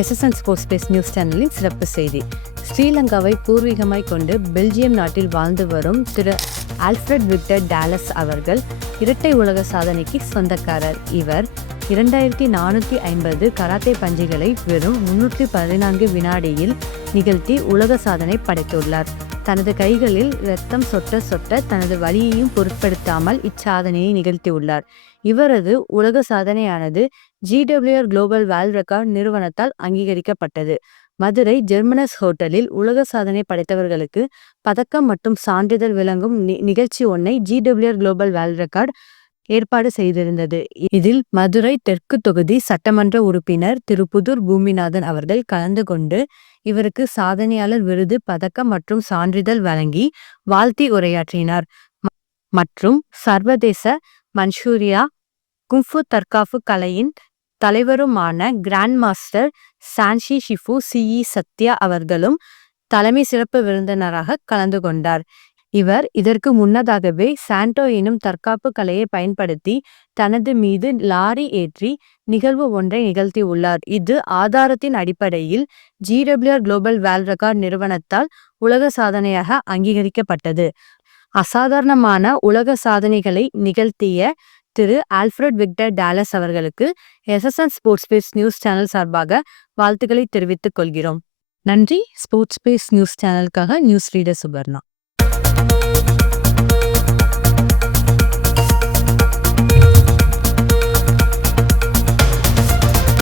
SSN sports space news சேனலின் சிறப்பு செய்தி. ஸ்ரீலங்காவை பூர்வீகமாய் கொண்டு பெல்ஜியம் நாட்டில் வாழ்ந்து வரும் திரு ஆல்ஃபிரட் விக்டர் டாலஸ் அவர்கள் இரட்டை உலக சாதனைக்கு சொந்தக்காரர். இவர் 2450 கராத்தே பஞ்சுகளை வெறும் 314 வினாடியில் நிகழ்த்தி உலக சாதனை படைத்துள்ளார். தனது கைகளில் இரத்தம் சொட்ட தனது வலியையும் பொருட்படுத்தாமல் இச்சாதனையை நிகழ்த்தியுள்ளார். இவரது உலக சாதனையானது GWR குளோபல் வேர்ல்ட் ரெக்கார்ட் நிறுவனத்தால் அங்கீகரிக்கப்பட்டது. மதுரை ஜெர்மனஸ் ஹோட்டலில் உலக சாதனை படைத்தவர்களுக்கு பதக்கம் மற்றும் சான்றிதழ் வழங்கும் நிகழ்ச்சி ஒன்றை GWR குளோபல் வேர்ல்ட் ரெக்கார்ட் ஏற்பாடு செய்திருந்தது. இதில் மதுரை தெற்கு தொகுதி சட்டமன்ற உறுப்பினர் திரு புதூர் பூமிநாதன் அவர்கள் கலந்து கொண்டு இவருக்கு சாதனையாளர் விருது, பதக்கம் மற்றும் சான்றிதழ் வழங்கி வாழ்த்தி உரையாற்றினார். மற்றும் சர்வதேச மன்சூரியா குங்ஃபு தற்காப்பு கலையின் தலைவருமான grand master சான்ஷி Shifu CE Sathya அவர்களும் தலைமை சிறப்பு விருந்தினராக கலந்து கொண்டார். இவர் இதற்கு முன்னதாகவே சாண்டோ எனும் தற்காப்பு கலையை பயன்படுத்தி தனது மீது லாரி ஏற்றி நிகழ்வு ஒன்றை நிகழ்த்தியுள்ளார். இது ஆதாரத்தின் அடிப்படையில் GWR குளோபல் வேர்ல்ட் ரெக்கார்ட் நிறுவனத்தால் உலக சாதனையாக அங்கீகரிக்கப்பட்டது. அசாதாரணமான உலக சாதனைகளை நிகழ்த்திய திரு ஆல்ஃபிரட் விக்டர் டாலஸ் அவர்களுக்கு SSN sports space news channel சார்பாக வாழ்த்துக்களை தெரிவித்துக் கொள்கிறோம். நன்றி. ஸ்போர்ட்ஸ் ஸ்பேஸ் நியூஸ் சேனலுக்காக நியூஸ் ரீடர் சுபர்ணா.